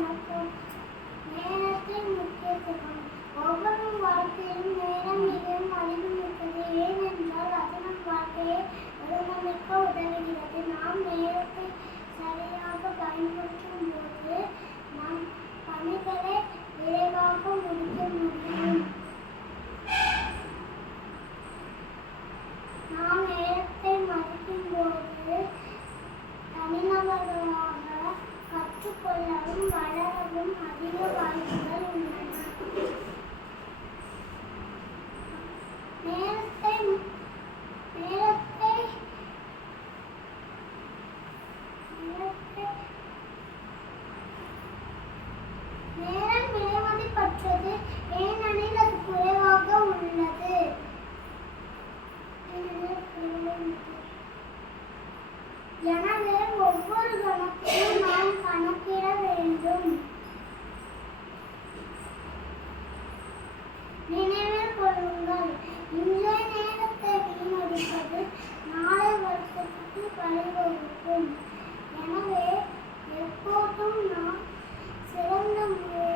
வணக்கம். நேரத்தின் முக்கியத்துவம். ஒவ்வொரு வாழ்க்கையிலும் நேரம் மிகவும் மதிப்புமிக்கது. ஏனென்றால் அது நம் வாழ்க்கையை ஒழுங்கமைக்க உதவுகிறது. நாம் நேரத்தை சரியாக பயன்படுத்தும் போது நம் பணிகளை விரைவாக முடிக்க முடியும். நாம் நேரத்தை மதிக்கும் போது தனிநபர்களாக கற்றுக்கொள்ளவும் வளரவும் அதிக வாய்ப்புகள் உள்ளன. நேரம் விலைமதிப்பற்றது, ஏனெனில் அது குறைவாக உள்ளது. எனவே ஒவ்வொரு கணக்கையும் நாம் கணக்கிட வேண்டும். நினைவில் கொள்ளுங்கள், இன்றைய நேரத்தை வீணடிப்பது நாளை வருஷத்துக்கு வழிவகுக்கும். எனவே எப்போதும் நாம் சிறந்த முறையில்